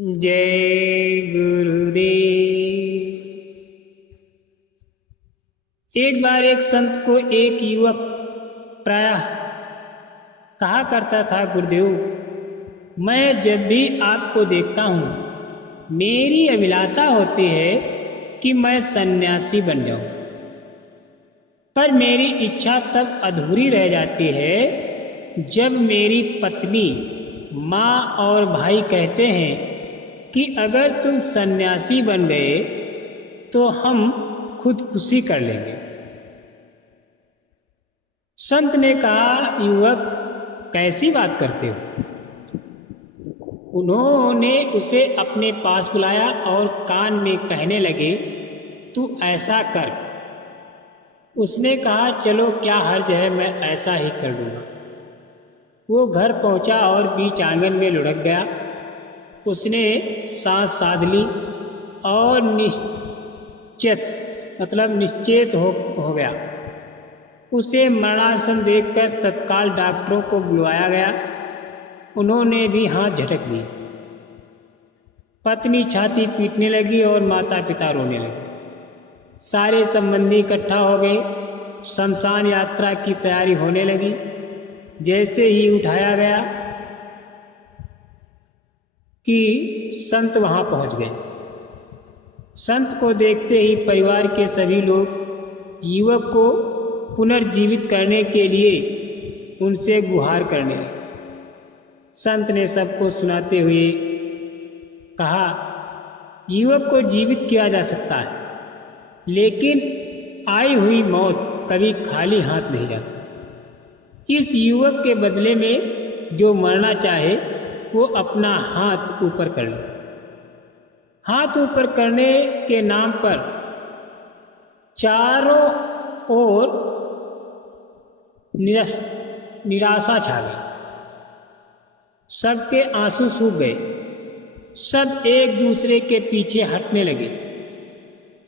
जय गुरुदेव। एक बार एक संत को एक युवक प्रायः कहा करता था, गुरुदेव, मैं जब भी आपको देखता हूँ मेरी अभिलाषा होती है कि मैं सन्यासी बन जाऊं, पर मेरी इच्छा तब अधूरी रह जाती है जब मेरी पत्नी, माँ और भाई कहते हैं कि अगर तुम सन्यासी बन गए तो हम खुदकुशी कर लेंगे। संत ने कहा, युवक, कैसी बात करते हो? उन्होंने उसे अपने पास बुलाया और कान में कहने लगे, तू ऐसा कर। उसने कहा, चलो क्या हर्ज है, मैं ऐसा ही कर लूँगा। वो घर पहुंचा और बीच आंगन में लुढ़क गया। उसने सांस साध ली और निश्चेत हो गया। उसे मरणासन देखकर तत्काल डॉक्टरों को बुलवाया गया। उन्होंने भी हाथ झटक दिए। पत्नी छाती पीटने लगी और माता पिता रोने लगे। सारे संबंधी इकट्ठा हो गए। शमशान यात्रा की तैयारी होने लगी। जैसे ही उठाया गया कि संत वहां पहुंच गए। संत को देखते ही परिवार के सभी लोग युवक को पुनर्जीवित करने के लिए उनसे गुहार करने लगे। संत ने सबको सुनाते हुए कहा, युवक को जीवित किया जा सकता है, लेकिन आई हुई मौत कभी खाली हाथ नहीं जाती। इस युवक के बदले में जो मरना चाहे वो अपना हाथ ऊपर कर ले। हाथ ऊपर करने के नाम पर चारों ओर निराशा छा गई। सबके आंसू सूख गए। सब एक दूसरे के पीछे हटने लगे।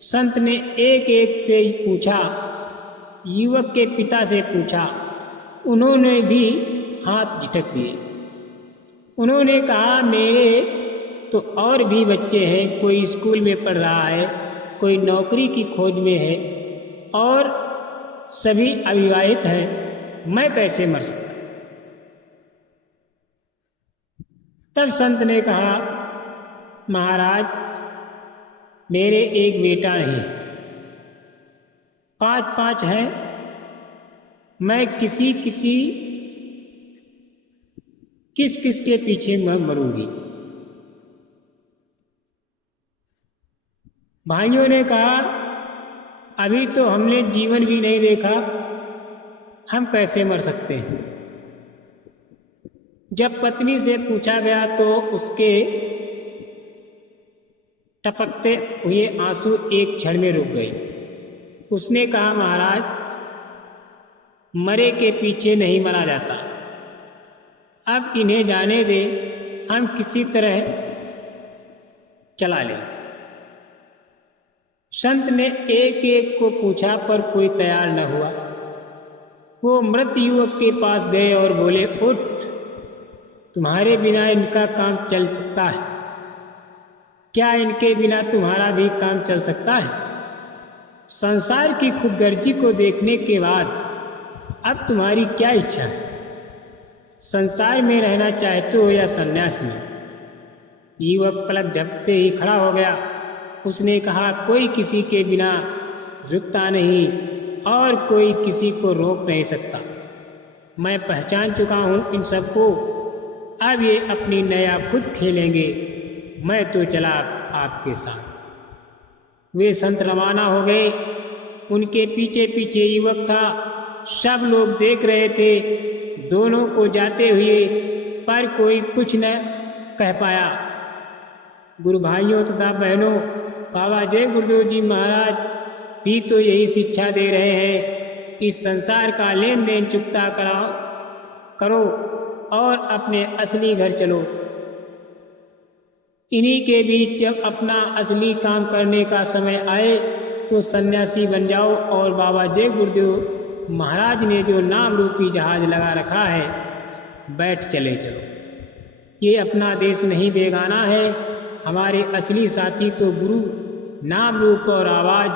संत ने एक एक से पूछा, युवक के पिता से पूछा। उन्होंने भी हाथ झटक दिए। उन्होंने कहा, मेरे तो और भी बच्चे हैं। कोई स्कूल में पढ़ रहा है, कोई नौकरी की खोज में है और सभी अविवाहित हैं। मैं कैसे मर सकता? तब संत ने कहा, महाराज, मेरे एक बेटा नहीं, 5 हैं। मैं किस के पीछे मैं मरूंगी? भाइयों ने कहा, अभी तो हमने जीवन भी नहीं देखा, हम कैसे मर सकते हैं? जब पत्नी से पूछा गया तो उसके टपकते हुए आंसू एक क्षण में रुक गए। उसने कहा, महाराज, मरे के पीछे नहीं मरा जाता। अब इन्हें जाने दे, हम किसी तरह चला लें। संत ने एक एक को पूछा पर कोई तैयार न हुआ। वो मृत युवक के पास गए और बोले, उठ, तुम्हारे बिना इनका काम चल सकता है? क्या इनके बिना तुम्हारा भी काम चल सकता है? संसार की खुदगर्जी को देखने के बाद अब तुम्हारी क्या इच्छा है? संसार में रहना चाहते हो या सन्यास में? युवक पलक झपकते ही खड़ा हो गया। उसने कहा, कोई किसी के बिना रुकता नहीं और कोई किसी को रोक नहीं सकता। मैं पहचान चुका हूँ इन सबको। अब ये अपनी नया खुद खेलेंगे। मैं तो चला आपके साथ। वे संत रवाना हो गए। उनके पीछे पीछे युवक था। सब लोग देख रहे थे दोनों को जाते हुए, पर कोई कुछ न कह पाया। गुरु भाइयों तथा बहनों, बाबा जय गुरुदेव जी महाराज भी तो यही शिक्षा दे रहे हैं, इस संसार का लेन देन चुकता करो और अपने असली घर चलो। इन्हीं के बीच जब अपना असली काम करने का समय आए तो सन्यासी बन जाओ और बाबा जय गुरुदेव महाराज ने जो नाम रूपी जहाज लगा रखा है, बैठ चले चलो। ये अपना देश नहीं बेगाना है। हमारे असली साथी तो गुरु नाम रूप और आवाज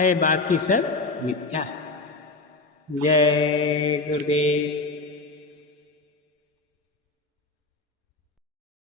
है, बाकी सब मिथ्या है। जय गुरुदेव।